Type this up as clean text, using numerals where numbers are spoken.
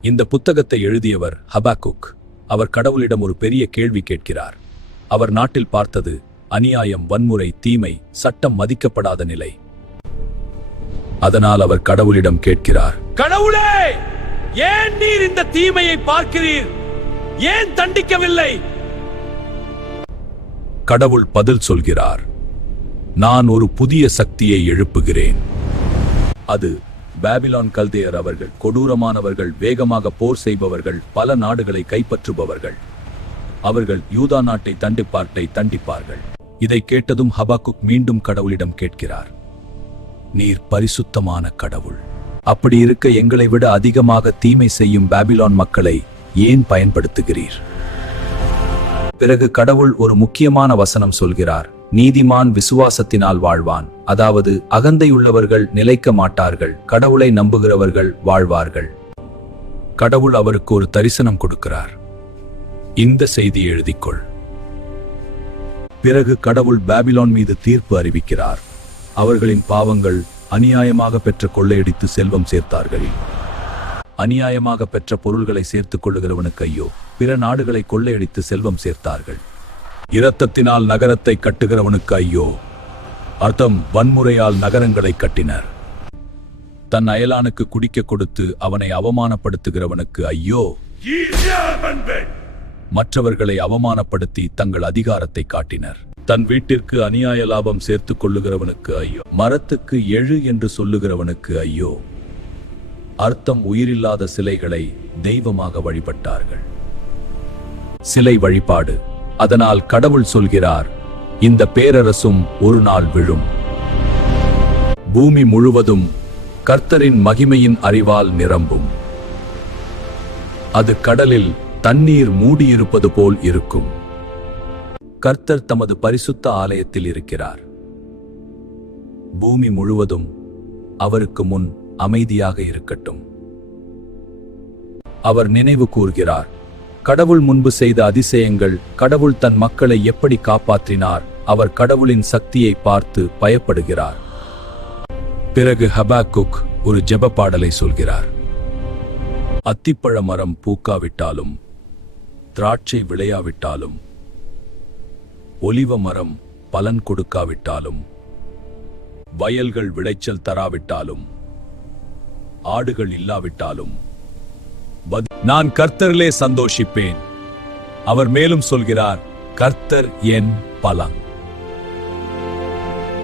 இந்த புத்தகத்தை எழுதியவர் ஹபாக்குக். அவர் கடவுளிடம் ஒரு பெரிய கேள்வி கேட்கிறார். அவர் நாட்டில் பார்த்தது அநியாயம், வன்முறை, தீமை, சட்டம் மதிக்கப்படாத நிலை. அதனால் அவர் கடவுளிடம் கேட்கிறார், கடவுளே, ஏன் நீர் இந்த தீமையை பார்க்கிறீர்? ஏன் தண்டிக்கவில்லை? கடவுள் பதில் சொல்கிறார், நான் ஒரு புதிய சக்தியை எழுப்புகிறேன். அது பாபிலோன் கல்தேயர். அவர்கள் கொடூரமானவர்கள், வேகமாக போர் செய்பவர்கள், பல நாடுகளை கைப்பற்றுபவர்கள். அவர்கள் யூதா நாட்டை தண்டிப்பார்கள். இதை கேட்டதும் ஹபாக்குக் மீண்டும் கடவுளிடம் கேட்கிறார், நீர் பரிசுத்தமான கடவுள். அப்படி இருக்க எங்களை விட அதிகமாக தீமை செய்யும் பாபிலோன் மக்களை ஏன் பயன்படுத்துகிறீர்? பிறகு கடவுள் ஒரு முக்கியமான வசனம் சொல்கிறார், நீதிமான் விசுவாசத்தினால் வாழ்வான். அதாவது அகந்தையுள்ளவர்கள் நிலைக்க மாட்டார்கள், கடவுளை நம்புகிறவர்கள் வாழ்வார்கள். கடவுள் அவருக்கு ஒரு தரிசனம் கொடுக்கிறார். இந்த செய்தி எழுதிக்கொள். பிறகு கடவுள் பாபிலோன் மீது தீர்ப்பு அறிவிக்கிறார். அவர்களின் பாவங்கள், அநியாயமாக பெற்ற கொள்ளையடித்து செல்வம் சேர்த்தார்கள். அநியாயமாக பெற்ற பொருள்களை சேர்த்துக் கொள்ளுகிறவனுக்கு ஐயோ. பிற நாடுகளை கொள்ளையடித்து செல்வம் சேர்த்தார்கள். இரத்தத்தினால் நகரத்தை கட்டுகிறவனுக்கு ஐயோ. அர்த்தம், வன்முறையால் நகரங்களை கட்டினர். தன் அயலானுக்கு குடிக்க கொடுத்து அவனை அவமானப்படுத்துகிறவனுக்கு ஐயோ. மற்றவர்களை அவமானப்படுத்தி தங்கள் அதிகாரத்தை காட்டினர். தன் வீட்டிற்கு அநியாய லாபம் சேர்த்துக் கொள்ளுகிறவனுக்கு ஐயோ. மரத்துக்கு எழு என்று சொல்லுகிறவனுக்கு ஐயோ. அர்த்தம், உயிரில்லாத சிலைகளை தெய்வமாக வழிபட்டார்கள். சிலை வழிபாடு. அதனால் கடவுள் சொல்கிறார், இந்த பேரரசும் ஒரு நாள் விழும். பூமி முழுவதும் கர்த்தரின் மகிமையின் அறிவால் நிரம்பும். அது கடலில் தண்ணீர் மூடியிருப்பது போல் இருக்கும். கர்த்தர் தமது பரிசுத்த ஆலயத்தில் இருக்கிறார். பூமி முழுவதும் அவருக்கு முன் அமைதியாக இருக்கட்டும். அவர் நினைவு கூர்கிறார் கடவுள் முன்பு செய்த அதிசயங்கள், கடவுள் தன் மக்களை எப்படி காப்பாற்றினார். அவர் கடவுளின் சக்தியை பார்த்து பயப்படுகிறார். பிறகு ஹபாக்குக் ஒரு ஜெப பாடலை சொல்கிறார். அத்திப்பழ மரம் பூக்காவிட்டாலும், திராட்சை விளையாவிட்டாலும், ஒலிவ மரம் பலன் கொடுக்காவிட்டாலும், வயல்கள் விளைச்சல் தராவிட்டாலும், ஆடுகள் இல்லாவிட்டாலும், நான் கர்த்தரிலே சந்தோஷிப்பேன். அவர் மேலும் சொல்கிறார், கர்த்தர் என் பலன்.